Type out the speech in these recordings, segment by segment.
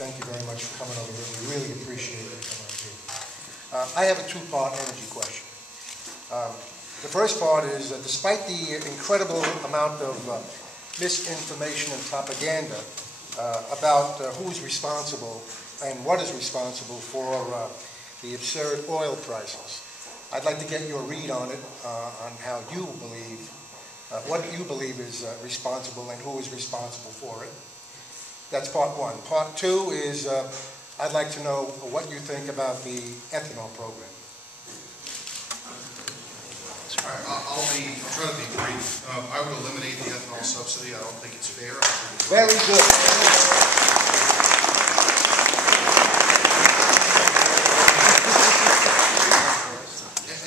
Thank you very much for coming over here. We really appreciate you coming over here. I have a two-part energy question. The first part is, despite the incredible amount of misinformation and propaganda about who is responsible and what is responsible for the absurd oil prices, I'd like to get your read on it, on how you believe, what you believe is responsible and who is responsible for it. That's part one. Part two is, I'd like to know what you think about the ethanol program. All right, I'll try to be brief. I would eliminate the ethanol subsidy. I don't think it's fair. Very good.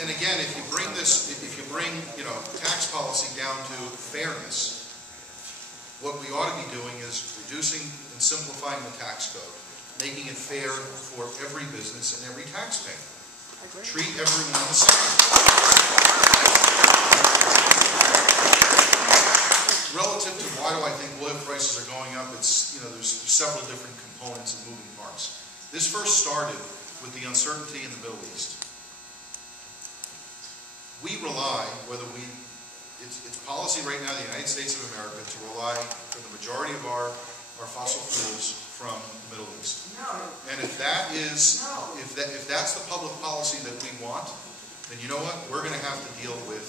And again, if you bring tax policy down to fairness, what we ought to be doing is reducing and simplifying the tax code, making it fair for every business and every taxpayer. Treat everyone the same. Relative to why do I think oil prices are going up, it's, there's several different components and moving parts. This first started with the uncertainty in the Middle East. We rely, it's policy right now in the United States of America to rely for the majority of our fossil fuels from the Middle East. No. And if that's the public policy that we want, then you know what? We're going to have to deal with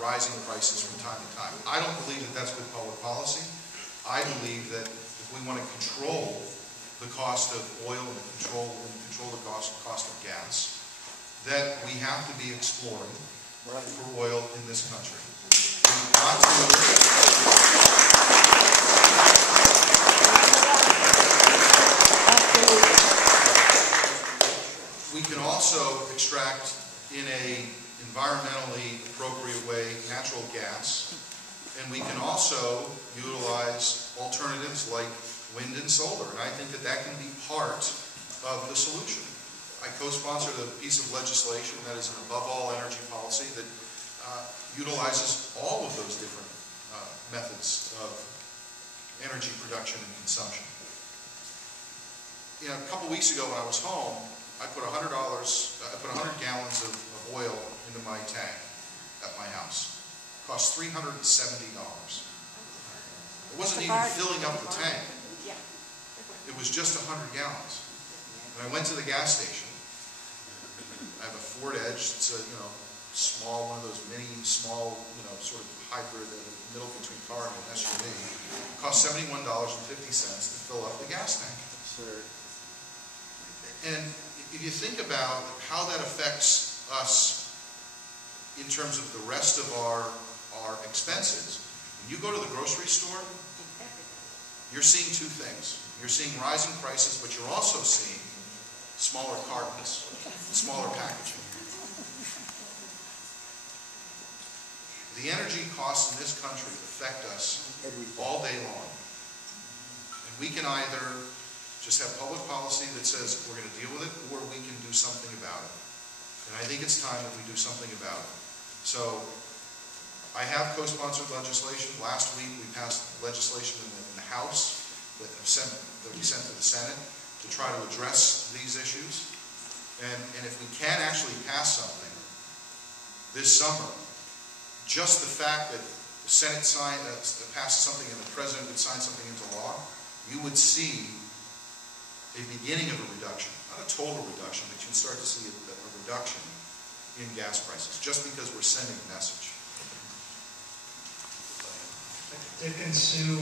rising prices from time to time. I don't believe that that's good public policy. I believe that if we want to control the cost of oil and control the cost of gas, that we have to be exploring for oil in this country. We can also extract in a environmentally appropriate way natural gas, and we can also utilize alternatives like wind and solar, and I think that can be part of the solution. I co-sponsored a piece of legislation that is an above-all energy policy that utilizes all of those different methods of energy production and consumption. A couple weeks ago when I was home, I put $100 gallons of oil into my tank at my house. It cost $370. It wasn't even filling up the tank. It was just 100 gallons. When I went to the gas station, I have a Ford Edge. It's a small, one of those small sort of hybrid in the middle between car and an SUV. It cost $71.50 to fill up the gas tank. And if you think about how that affects us in terms of the rest of our expenses, when you go to the grocery store, you're seeing two things. You're seeing rising prices, but you're also seeing smaller cartons, smaller packaging. The energy costs in this country affect us all day long. And we can either just have public policy that says we're going to deal with it, or we can do something about it. And I think it's time that we do something about it. So I have co-sponsored legislation. Last week we passed legislation in the House that we sent to the Senate to try to address these issues. And if we can actually pass something this summer, just the fact that the Senate passed something and the President would sign something into law, you would see a beginning of a reduction, not a total reduction, but you'd start to see a reduction in gas prices, just because we're sending a message. Dick and Sue